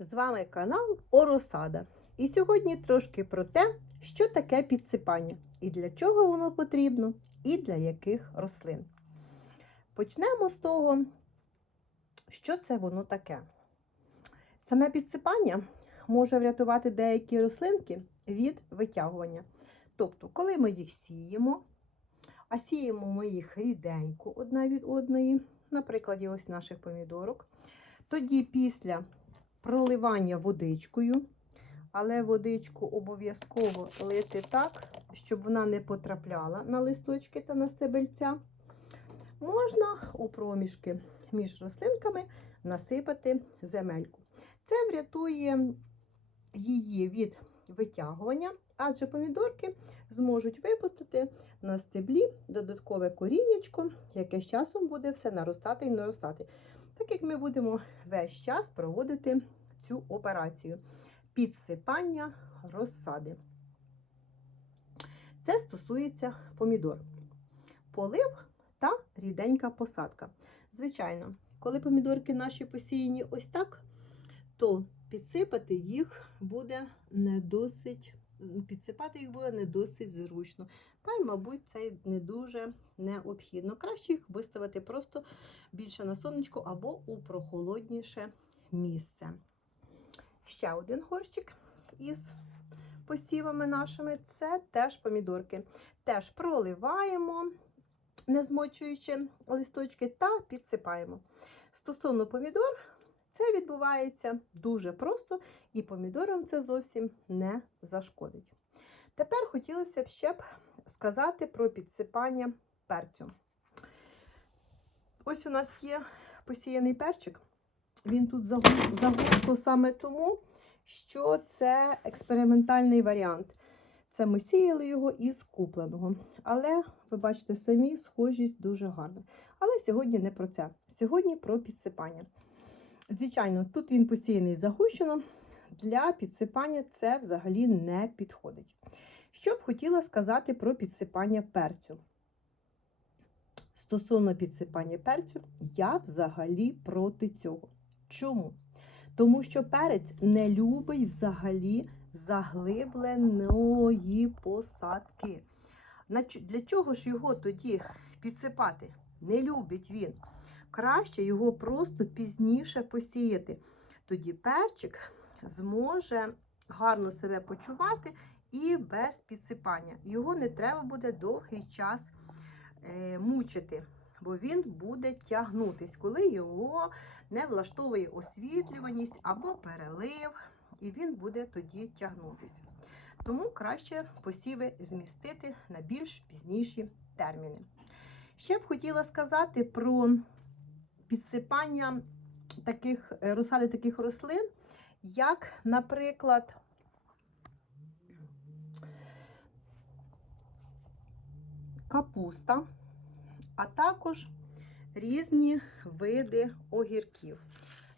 З вами канал Оросада. І сьогодні трошки про те, що таке підсипання, і для чого воно потрібно, і для яких рослин. Почнемо з того, що це воно таке. Саме підсипання може врятувати деякі рослинки від витягування. Тобто, коли ми їх сіємо, а сіємо ми їх ріденько одна від одної, на прикладі ось наших помідорок, тоді після проливання водичкою, але водичку обов'язково лити так, щоб вона не потрапляла на листочки та на стебельця. Можна у проміжки між рослинками насипати земельку. Це врятує її від витягування, адже помідорки зможуть випустити на стеблі додаткове коріннячко, яке з часом буде все наростати і наростати. Так як ми будемо весь час проводити цю операцію підсипання розсади. Це стосується помідор. Полив та ріденька посадка. Звичайно, коли помідорки наші посіяні ось так, то підсипати їх буде не досить, підсипати їх буде не досить зручно. Та й, мабуть, це не дуже необхідно. Краще їх виставити просто більше на сонечко або у прохолодніше місце. Ще один горщик із посівами нашими це теж помідорки. Теж проливаємо, не змочуючи листочки, та підсипаємо. Стосовно помідор, це відбувається дуже просто, і помідорам це зовсім не зашкодить. Тепер хотілося б ще б сказати про підсипання перцю. Ось у нас є посіяний перчик. Він тут загусту саме тому, що це експериментальний варіант. Це ми сіяли його із купленого. Але, ви бачите, самі схожість дуже гарна. Але сьогодні не про це. Сьогодні про підсипання. Звичайно, тут він посіяний загущено. Для підсипання це взагалі не підходить. Що б хотіла сказати про підсипання перцю? Стосовно підсипання перцю, я взагалі проти цього. Чому? Тому що перець не любить взагалі заглибленої посадки. Для чого ж його тоді підсипати? Не любить він. Краще його просто пізніше посіяти. Тоді перчик зможе гарно себе почувати і без підсипання. Його не треба буде довгий час е, мучити, бо він буде тягнутись, коли його не влаштовує освітлюваність або перелив, і він буде тоді тягнутись. Тому краще посіви змістити на більш пізніші терміни. Ще б хотіла сказати про підсипання таких розсади таких рослин, як, наприклад, капуста, а також різні види огірків.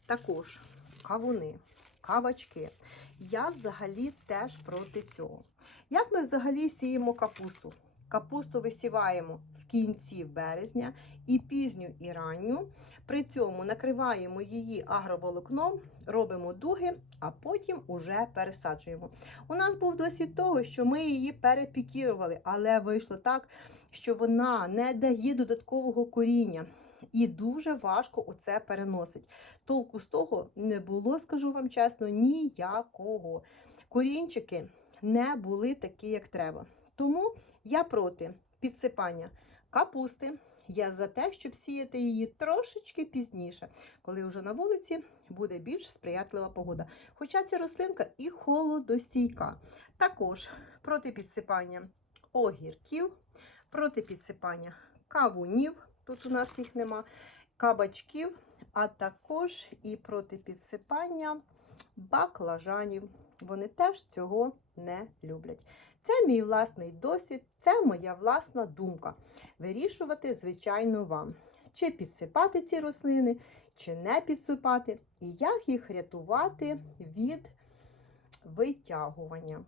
Також кавуни, кавачки. Я взагалі теж проти цього. Як ми взагалі сіємо капусту? Капусту висіваємо в кінці березня і пізню і ранню. При цьому накриваємо її агроволокном, робимо дуги, а потім уже пересаджуємо. У нас був досвід того, що ми її перепікірували, але вийшло так, що вона не дає додаткового коріння. І дуже важко оце переносить. Толку з того не було, скажу вам чесно, ніякого. Корінчики не були такі, як треба. Тому я проти підсипання капусти. Я за те, щоб сіяти її трошечки пізніше, коли вже на вулиці буде більш сприятлива погода. Хоча ця рослинка і холодостійка. Також проти підсипання огірків, проти підсипання кавунів, тут у нас їх нема, кабачків, а також і проти підсипання баклажанів. Вони теж цього не люблять. Це мій власний досвід, це моя власна думка. Вирішувати, звичайно, вам, чи підсипати ці рослини, чи не підсипати, і як їх рятувати від витягування.